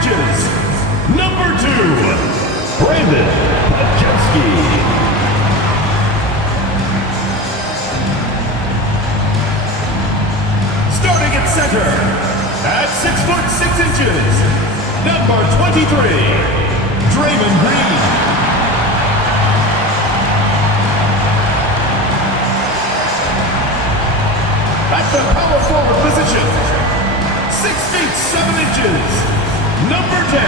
inches, number 2, Brandon Podjewski. Starting at center, at 6 foot 6 inches, number 23, Draymond Green. At the power forward position, 6 feet 7 inches, number 10,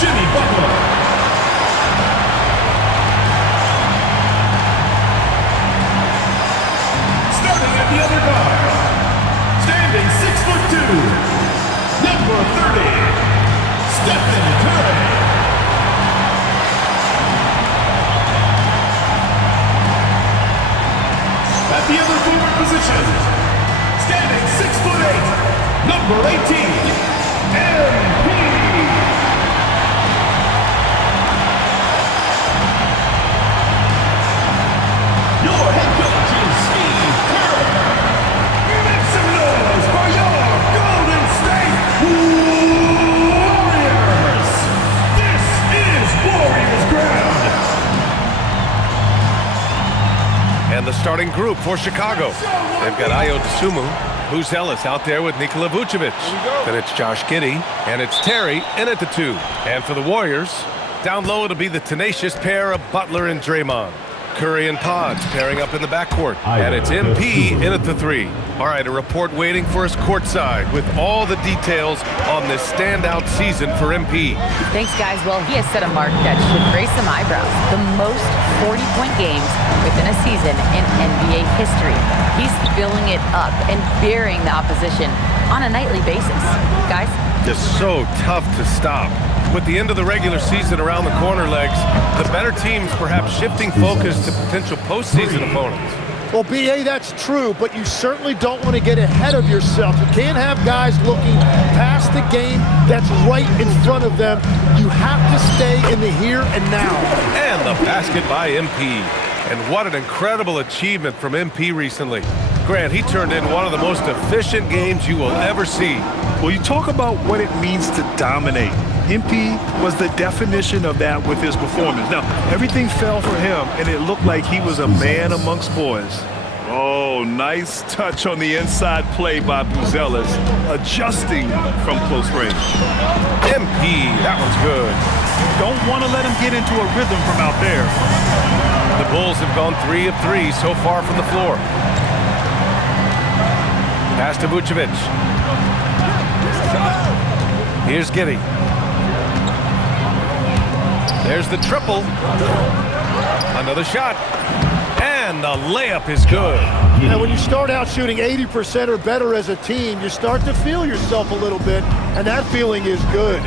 Jimmy Butler. Starting at the other guard, standing 6 foot 2, number 30, Stephen Curry. At the other forward position, standing 6 foot 8, number 18, MP. Your head coach is Steve Kerr. Make some noise for your Golden State Warriors. This is Warriors ground. And the starting group for Chicago. They've got Ayo Dosunmu, Booz Ellis out there with Nikola Vucevic. Then it's Josh Giddey, and it's Terry in at the 2. And for the Warriors, down low it'll be the tenacious pair of Butler and Draymond. Curry and Pods pairing up in the backcourt. And it's MP in at the 3. All right, a report waiting for us courtside with all the details on this standout season for MP. Thanks, guys. Well, he has set a mark that should raise some eyebrows. The most 40-point games within a season in NBA history. He's filling it up and burying the opposition on a nightly basis. Guys? Just so tough to stop. With the end of the regular season around the corner, legs, the better teams perhaps shifting focus to potential postseason opponents. Well, B.A., that's true, but you certainly don't want to get ahead of yourself. You can't have guys looking past the game that's right in front of them. You have to stay in the here and now. And the basket by MP. And what an incredible achievement from MP recently. Grant, he turned in one of the most efficient games you will ever see. Well, you talk about what it means to dominate. MP was the definition of that with his performance. Now, everything fell for him, and it looked like he was a man amongst boys. Oh, nice touch on the inside play by Booz Ellis, adjusting from close range. MP, that one's good. Don't want to let him get into a rhythm from out there. The Bulls have gone 3 of 3 so far from the floor. Pass to Vucevic. Here's Giddey. There's the triple. Another shot. And the layup is good. Now, when you start out shooting 80% or better as a team, you start to feel yourself a little bit, and that feeling is good.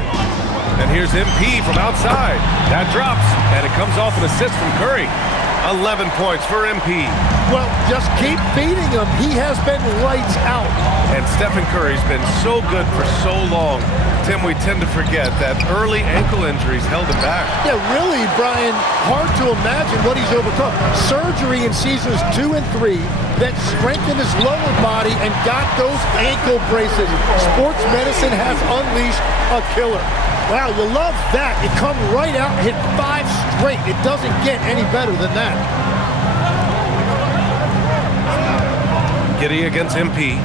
And here's MP from outside. That drops, and it comes off an assist from Curry. 11 points for MP. Well, just keep feeding him. He has been lights out. And Stephen Curry's been so good for so long. Tim, we tend to forget that early ankle injuries held him back. Yeah, really, Brian, hard to imagine what he's overcome. Surgery in seasons 2 and 3 that strengthened his lower body and got those ankle braces. Sports medicine has unleashed a killer. Wow, you love that. You come right out and hit 5 straight. It doesn't get any better than that. Giddey against MP.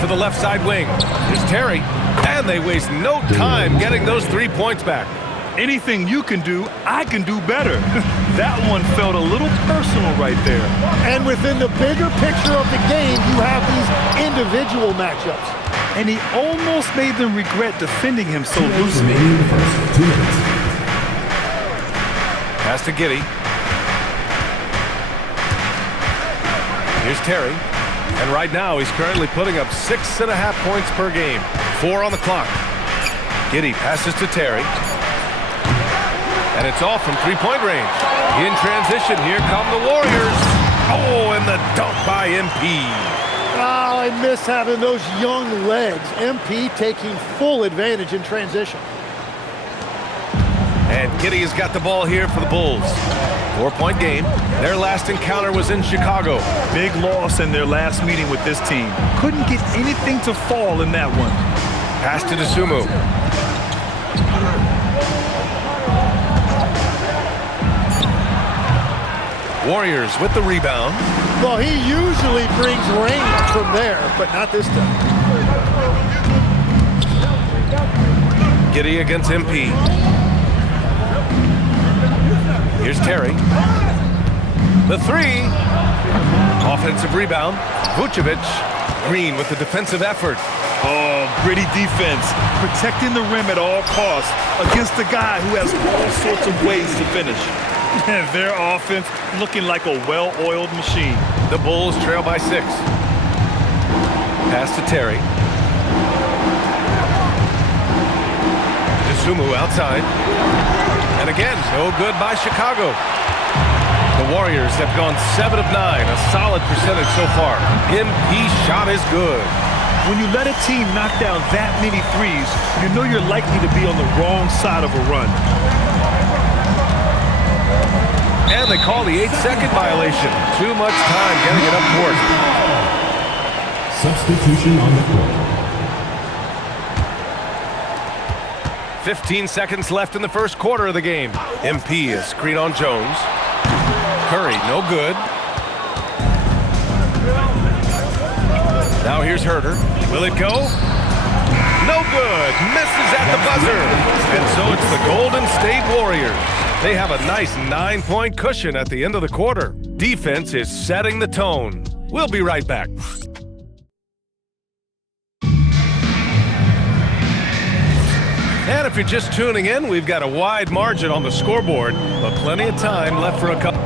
To the left side wing. Here's Terry. And they waste no time getting those 3 points back. Anything you can do, I can do better. That one felt a little personal right there. And within the bigger picture of the game, you have these individual matchups. And he almost made them regret defending him so loosely. Pass to Giddey. Here's Terry. And right now, he's currently putting up 6.5 points per game. 4 on the clock. Giddey passes to Terry. And it's off from three-point range. In transition, here come the Warriors. Oh, and the dunk by MP. Oh, I miss having those young legs. MP taking full advantage in transition. And Giddey has got the ball here for the Bulls. 4-point game. Their last encounter was in Chicago. Big loss in their last meeting with this team. Couldn't get anything to fall in that one. Pass to Dosunmu. Warriors with the rebound. Well, he usually brings range from there, but not this time. Giddey against MP. Here's Terry. The three. Offensive rebound. Vucevic. Green with the defensive effort. Oh, gritty defense. Protecting the rim at all costs against a guy who has all sorts of ways to finish. And their offense looking like a well-oiled machine. The Bulls trail by 6. Pass to Terry. DeSumo outside. And again, no good by Chicago. The Warriors have gone 7 of 9, a solid percentage so far. MP shot is good. When you let a team knock down that many threes, you know you're likely to be on the wrong side of a run. And they call the 8-second violation. Too much time getting it up court. Substitution on the court. 15 seconds left in the first quarter of the game. MP is screen on Jones. Curry, no good. Now here's Herter. Will it go? No good. Misses at the buzzer. And so it's the Golden State Warriors. They have a nice 9-point cushion at the end of the quarter. Defense is setting the tone. We'll be right back. And if you're just tuning in, we've got a wide margin on the scoreboard, but plenty of time left for a couple.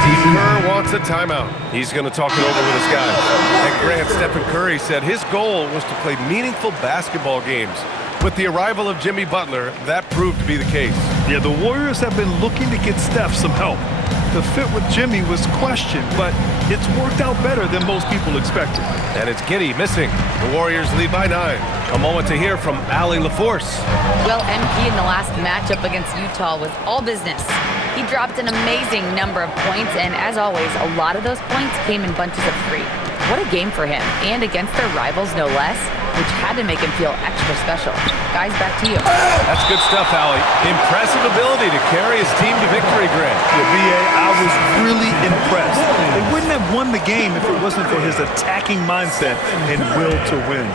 Steve Kerr wants a timeout. He's going to talk it over with his guys. And Grant, Stephen Curry said his goal was to play meaningful basketball games. With the arrival of Jimmy Butler, that proved to be the case. Yeah, the Warriors have been looking to get Steph some help. The fit with Jimmy was questioned, but it's worked out better than most people expected. And it's Giddey missing. The Warriors lead by 9. A moment to hear from Allie LaForce. Well, MP in the last matchup against Utah was all business. He dropped an amazing number of points, and as always, a lot of those points came in bunches of 3. What a game for him, and against their rivals, no less, which had to make him feel extra special. Guys, back to you. That's good stuff, Allie. Impressive ability to carry his team to victory, Grant. Yeah, B.A., I was really impressed. They wouldn't have won the game if it wasn't for his attacking mindset and will to win.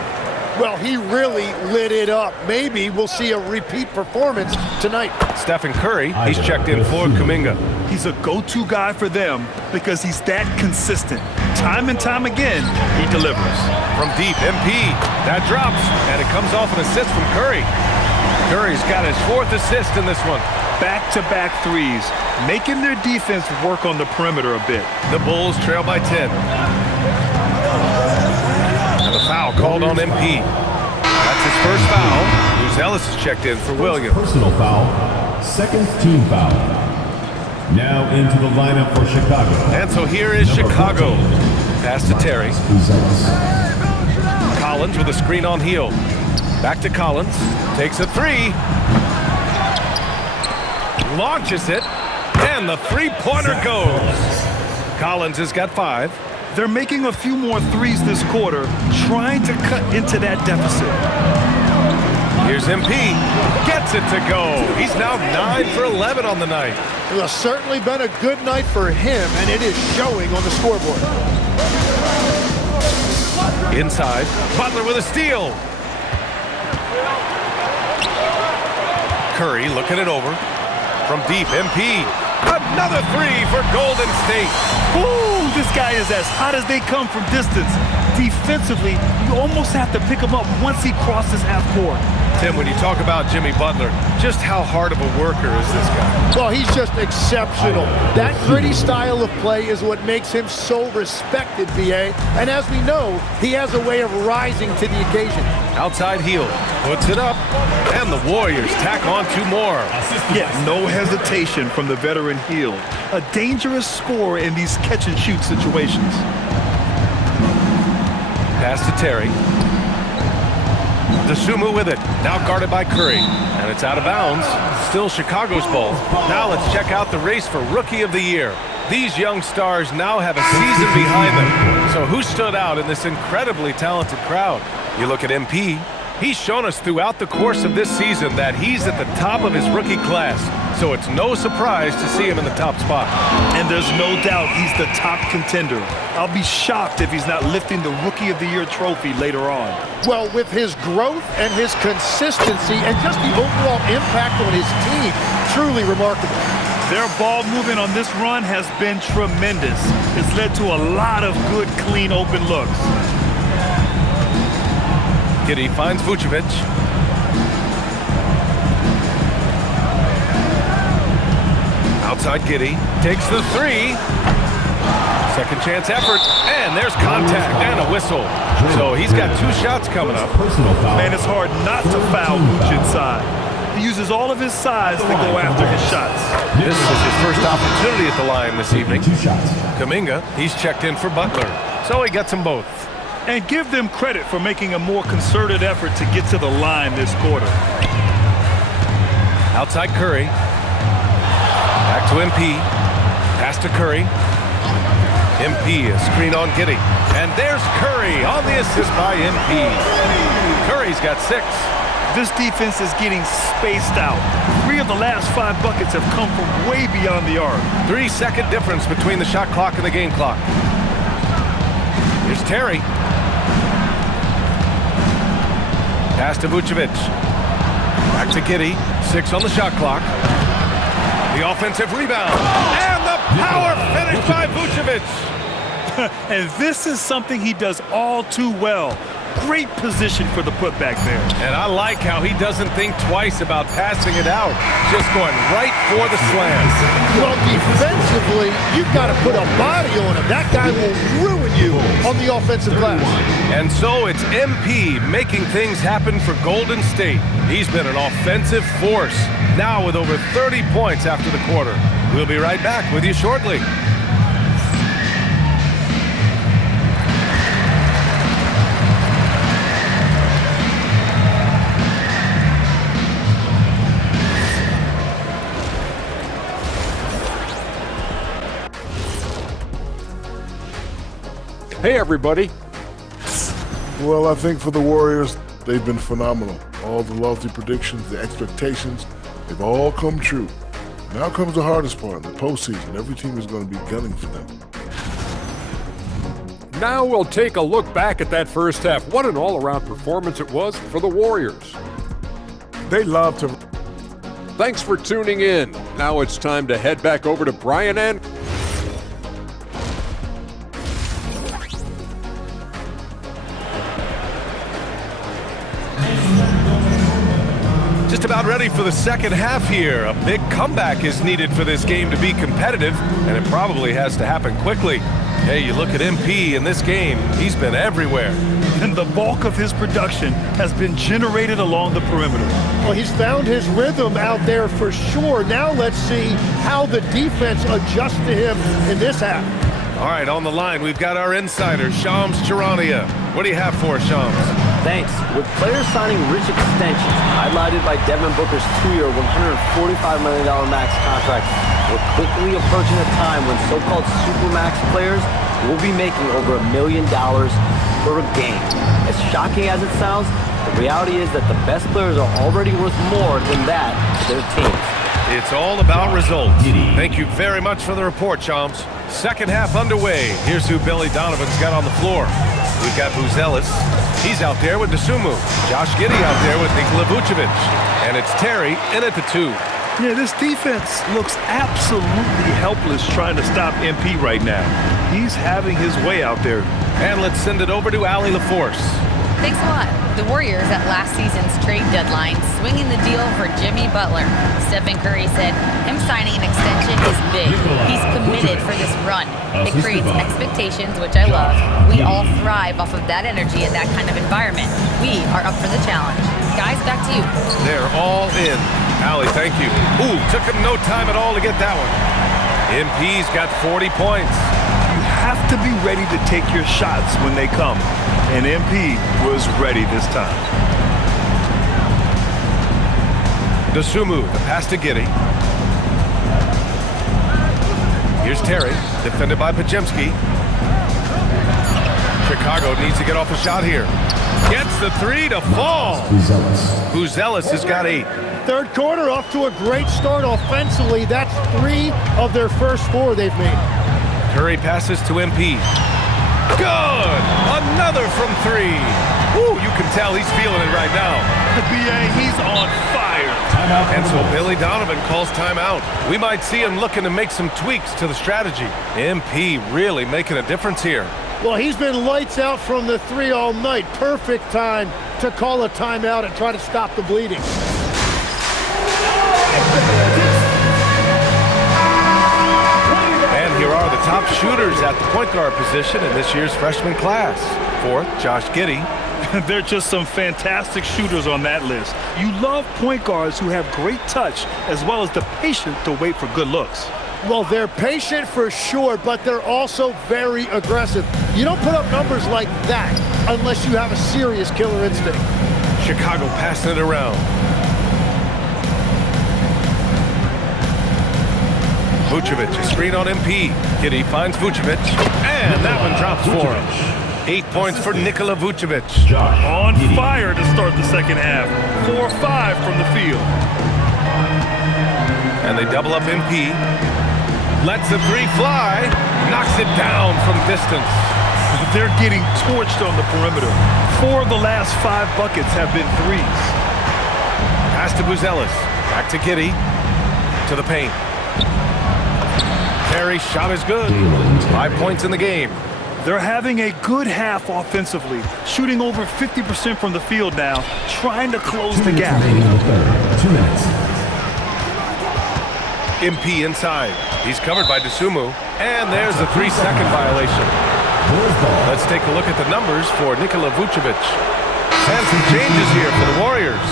Well, he really lit it up. Maybe we'll see a repeat performance tonight. Stephen Curry, he's checked in for Kuminga. He's a go-to guy for them because he's that consistent. Time and time again, he delivers. From deep, MP. That drops, and it comes off an assist from Curry. Curry's got his 4th assist in this one. Back-to-back threes, making their defense work on the perimeter a bit. The Bulls trail by 10. And the foul called on MP. That's his first foul. Luz Ellis is checked in for Williams. Personal foul, 2nd team foul. Now into the lineup for Chicago. And so here is Chicago. Pass to Terry. Collins with a screen on heel. Back to Collins. Takes a 3. Launches it. And the three-pointer goes. Collins has got 5. They're making a few more threes this quarter, trying to cut into that deficit. Here's MP. Gets it to go. He's now 9 for 11 on the night. It has certainly been a good night for him, and it is showing on the scoreboard. Inside, Butler with a steal. Curry looking it over. From deep, MP. Another 3 for Golden State. Ooh, this guy is as hot as they come from distance. Defensively, you almost have to pick him up once he crosses half court. Tim, when you talk about Jimmy Butler, just how hard of a worker is this guy? Well, he's just exceptional. That gritty style of play is what makes him so respected, B.A. And as we know, he has a way of rising to the occasion. Outside heel, puts it up, and the Warriors tack on 2 more. Yeah, no hesitation from the veteran heel. A dangerous scorer in these catch-and-shoot situations. Pass to Terry. DeSumo with it, now guarded by Curry. And it's out of bounds. Still Chicago's ball. Now let's check out the race for Rookie of the Year. These young stars now have a season behind them. So who stood out in this incredibly talented crowd? You look at MP. He's shown us throughout the course of this season that he's at the top of his rookie class. So it's no surprise to see him in the top spot. And there's no doubt he's the top contender. I'll be shocked if he's not lifting the Rookie of the Year trophy later on. Well, with his growth and his consistency and just the overall impact on his team, truly remarkable. Their ball movement on this run has been tremendous. It's led to a lot of good, clean, open looks. Giddey finds Vucevic. Outside Giddey. Takes the three. Second chance effort. And there's contact and a whistle. So he's got 2 shots coming up. Man, it's hard not to foul Vuce inside. He uses all of his size to go after his shots. This is his first opportunity at the line this evening. Kuminga, he's checked in for Butler. So he gets them both. And give them credit for making a more concerted effort to get to the line this quarter. Outside Curry. Back to MP. Pass to Curry. MP, a screen on Giddey. And there's Curry on the assist by MP. Curry's got 6. This defense is getting spaced out. 3 of the last 5 buckets have come from way beyond the arc. 3-second difference between the shot clock and the game clock. Here's Terry. Pass to Vucevic. Back to Giddey. 6 on the shot clock. The offensive rebound. And the power finish by Vucevic. And this is something he does all too well. Great position for the putback there. And I like how he doesn't think twice about passing it out. Just going right for the slam. Well, defensively, you've got to put a body on him. That guy will ruin you on the offensive glass. And so it's MP making things happen for Golden State. He's been an offensive force, now with over 30 points after the quarter. We'll be right back with you shortly. Hey, everybody. Well, I think for the Warriors, they've been phenomenal. All the lofty predictions, the expectations, they've all come true. Now comes the hardest part, the postseason. Every team is going to be gunning for them. Now we'll take a look back at that first half. What an all-around performance it was for the Warriors. They love to... Thanks for tuning in. Now it's time to head back over to Brian and... Just about ready for the second half here. A big comeback is needed for this game to be competitive, and it probably has to happen quickly. Hey, you look at MP in this game, he's been everywhere. And the bulk of his production has been generated along the perimeter. Well, he's found his rhythm out there for sure. Now let's see how the defense adjusts to him in this half. All right, on the line, we've got our insider, Shams Charania. What do you have for us, Shams? Thanks. With players signing rich extensions, highlighted by Devin Booker's 2-year, $145 million max contract, we're quickly approaching a time when so-called supermax players will be making over $1 million per game. As shocking as it sounds, the reality is that the best players are already worth more than that to their teams. It's all about results. Thank you very much for the report, Shams. Second half underway. Here's who Billy Donovan's got on the floor. We've got Buzelis. He's out there with Dosunmu. Josh Giddey out there with Nikola Vucevic. And it's Terry in at the 2. Yeah, this defense looks absolutely helpless trying to stop MP right now. He's having his way out there. And let's send it over to Allie LaForce. Thanks a lot. The Warriors at last season's trade deadline swinging the deal for Jimmy Butler. Stephen Curry said him signing an extension is big. He's committed for this run. It creates expectations, which I love. We all thrive off of that energy in that kind of environment. We are up for the challenge. Guys, back to you. They're all in. Allie, thank you. Ooh, took him no time at all to get that one. MP's got 40 points. You have to be ready to take your shots when they come. And MP was ready this time. Dosunmu, the pass to Giddey. Here's Terry, defended by Podziemski. Chicago needs to get off a shot here. Gets the three to fall. Buzelis has got 8. Third quarter off to a great start offensively. That's 3 of their first 4 they've made. Curry passes to MP. Good! Another from 3. Ooh, you can tell he's feeling it right now. BA, he's on fire. And so Billy Donovan calls timeout. We might see him looking to make some tweaks to the strategy. MP really making a difference here. Well, he's been lights out from the 3 all night. Perfect time to call a timeout and try to stop the bleeding. And here are the top shooters at the point guard position in this year's freshman class. 4th, Josh Giddey. There are just some fantastic shooters on that list. You love point guards who have great touch as well as the patience to wait for good looks. Well, they're patient for sure, but they're also very aggressive. You don't put up numbers like that unless you have a serious killer instinct. Chicago passing it around. Vucevic, a screen on MP. Giddey finds Vucevic, and that one drops for him. 8 points for Nikola Vucevic. On fire to start the second half. 4-5 from the field. And they double up MP. Lets the 3 fly. Knocks it down from distance. They're getting torched on the perimeter. 4 of the last 5 buckets have been threes. Pass to Buzelis. Back to Giddey. To the paint. Terry's shot is good. 5 points in the game. They're having a good half offensively, shooting over 50% from the field now, trying to close the gap. 2 minutes. MP inside. He's covered by Dosunmu. And there's a 3-second violation. Let's take a look at the numbers for Nikola Vucevic. And some changes here for the Warriors.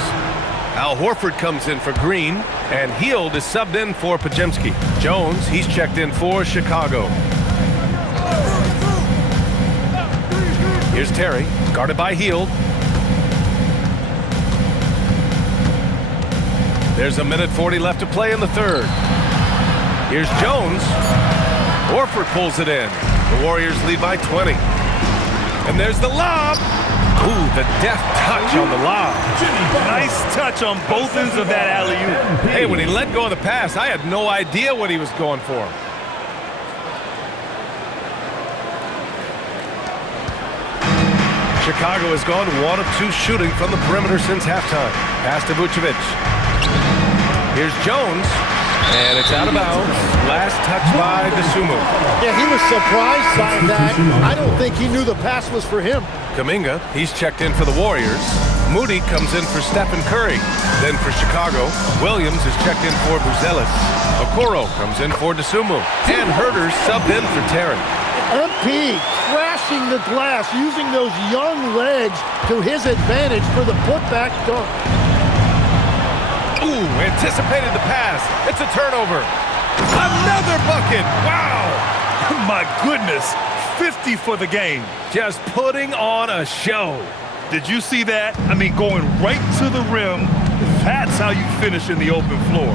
Al Horford comes in for Green, and Hield is subbed in for Podziemski. Jones, he's checked in for Chicago. Here's Terry, guarded by Hield. There's 1:40 left to play in the third. Here's Jones. Horford pulls it in. The Warriors lead by 20. And there's the lob. Ooh, the deft touch on the lob. Nice touch on both ends of that alley-oop. Hey, when he let go of the pass, I had no idea what he was going for. Chicago has gone 1 of 2 shooting from the perimeter since halftime. Pass to Vucevic. Here's Jones, and it's out of bounds. Last touch by Dosunmu. Yeah, he was surprised by that. I don't think he knew the pass was for him. Kuminga, he's checked in for the Warriors. Moody comes in for Stephen Curry. Then for Chicago, Williams is checked in for Buzelis. Okoro comes in for Dosunmu. And Herter's subbed in for Terry. MP crashing the glass, using those young legs to his advantage for the putback dunk. Ooh, anticipated the pass. It's a turnover. Another bucket. Wow. My goodness, 50 for the game. Just putting on a show. Did you see that? I mean, going right to the rim. That's how you finish in the open floor.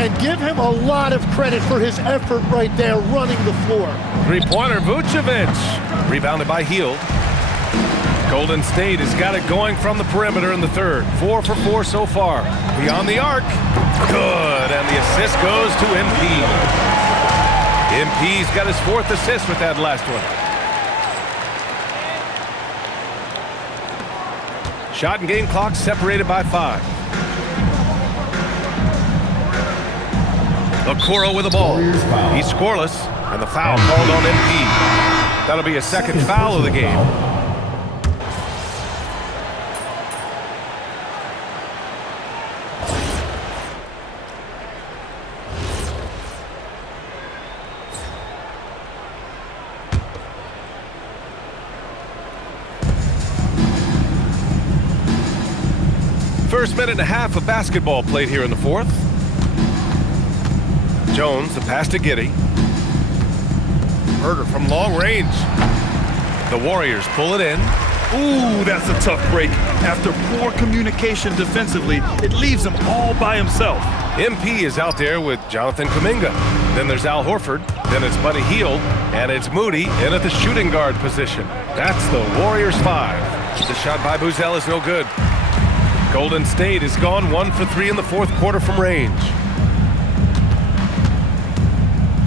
And give him a lot of credit for his effort right there, running the floor. 3-pointer, Vucevic. Rebounded by Hield. Golden State has got it going from the perimeter in the third. 4 for 4 so far. Beyond the arc. Good, and the assist goes to MP. MP's got his 4th assist with that last one. Shot and game clock separated by 5. Okoro with the ball. He's scoreless, and the foul called on MP. That'll be a second foul of the game. First minute and a half of basketball played here in the fourth. Jones, the pass to Giddey. Herter from long range. The Warriors pull it in. Ooh, that's a tough break. After poor communication defensively, it leaves him all by himself. MP is out there with Jonathan Kuminga. Then there's Al Horford. Then it's Buddy Hield. And it's Moody in at the shooting guard position. That's the Warriors 5. The shot by Buzel is no good. Golden State is gone 1 for 3 in the fourth quarter from range.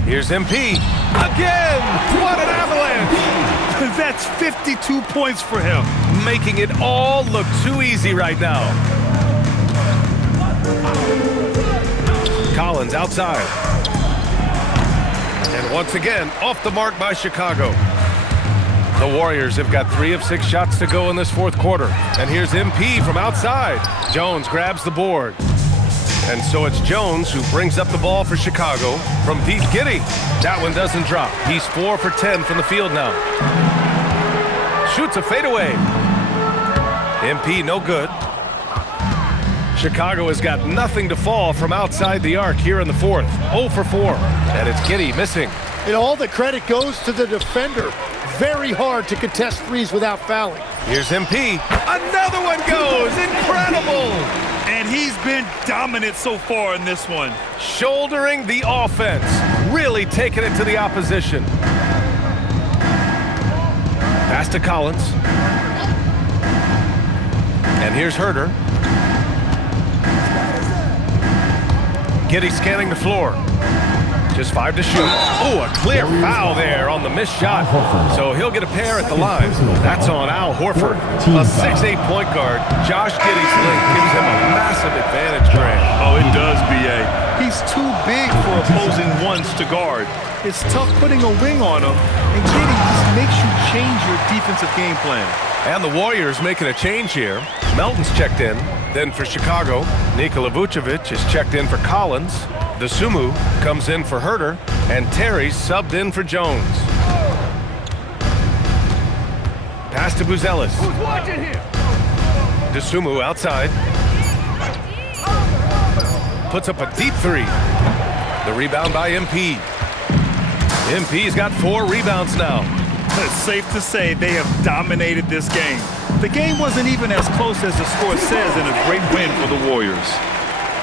Here's MP. Again! What an avalanche! That's 52 points for him. Making it all look too easy right now. Collins outside. And once again, off the mark by Chicago. The Warriors have got 3 of 6 shots to go in this fourth quarter. And here's MP from outside. Jones grabs the board. And so it's Jones who brings up the ball for Chicago from deep. Giddey. That one doesn't drop. He's 4 for 10 from the field now. Shoots a fadeaway. MP no good. Chicago has got nothing to fall from outside the arc here in the fourth. 0 for 4. And it's Giddey missing. And all the credit goes to the defender. Very hard to contest threes without fouling. Here's MP. Another one goes. Incredible. And he's been dominant so far in this one. Shouldering the offense. Really taking it to the opposition. Pass to Collins. And here's Herter. Giddey scanning the floor. Just 5 to shoot. Oh, a clear foul there on the missed shot. So he'll get a pair at the line. That's on Al Horford. A 6'8" point guard. Josh Giddey's length gives him a massive advantage, Grant. Oh, it does, B.A. He's too big for opposing ones to guard. It's tough putting a wing on him, and Giddey just makes you change your defensive game plan. And the Warriors making a change here. Melton's checked in. Then for Chicago, Nikola Vucevic is checked in for Collins. Dosunmu comes in for Herter, and Terry's subbed in for Jones. Pass to Buzelis. Who's watching here? Dosunmu outside. Puts up a deep 3. The rebound by MP. MP's got 4 rebounds now. It's safe to say they have dominated this game. The game wasn't even as close as the score says, and a great win for the Warriors.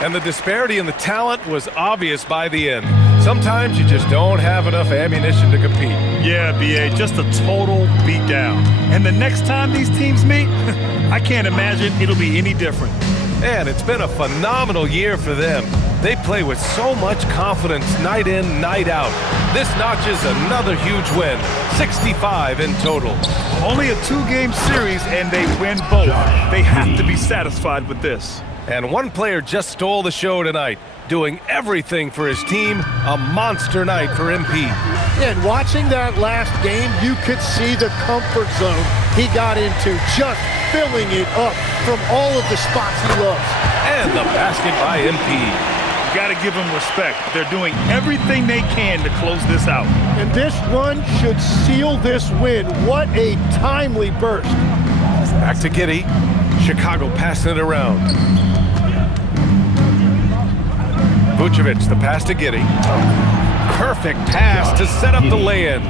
And the disparity in the talent was obvious by the end. Sometimes you just don't have enough ammunition to compete. Yeah, B.A., just a total beatdown. And the next time these teams meet, I can't imagine it'll be any different. And it's been a phenomenal year for them. They play with so much confidence night in, night out. This notches another huge win, 65 in total. Only a 2-game series, and they win both. They have to be satisfied with this. And one player just stole the show tonight, doing everything for his team. A monster night for MP. And watching that last game, you could see the comfort zone he got into, just filling it up from all of the spots he loves. And the basket by MP. Got to give them respect. They're doing everything they can to close this out. And this run should seal this win. What a timely burst. Back to Giddey. Chicago passing it around. Vucevic, the pass to Giddey. Perfect pass to set up the lay-in.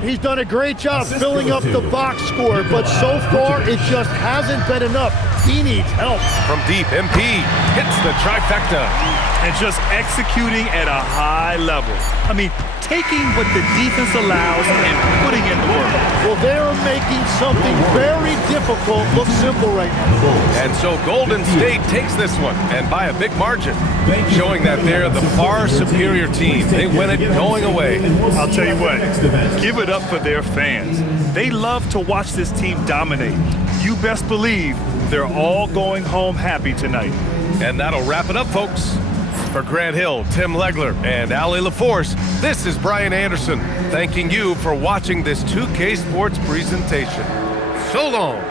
He's done a great job filling up the box score, but so far it just hasn't been enough. He needs help. From deep, MP hits the trifecta. And just executing at a high level. I mean, taking what the defense allows and putting in the work. Well, they're making something very difficult look simple right now. And so Golden State takes this one, and by a big margin, showing that they're the far superior team. They win it going away. I'll tell you what, give it up for their fans. They love to watch this team dominate. You best believe they're all going home happy tonight. And that'll wrap it up, folks. For Grant Hill, Tim Legler, and Ali LaForce, this is Brian Anderson, thanking you for watching this 2K Sports presentation. So long.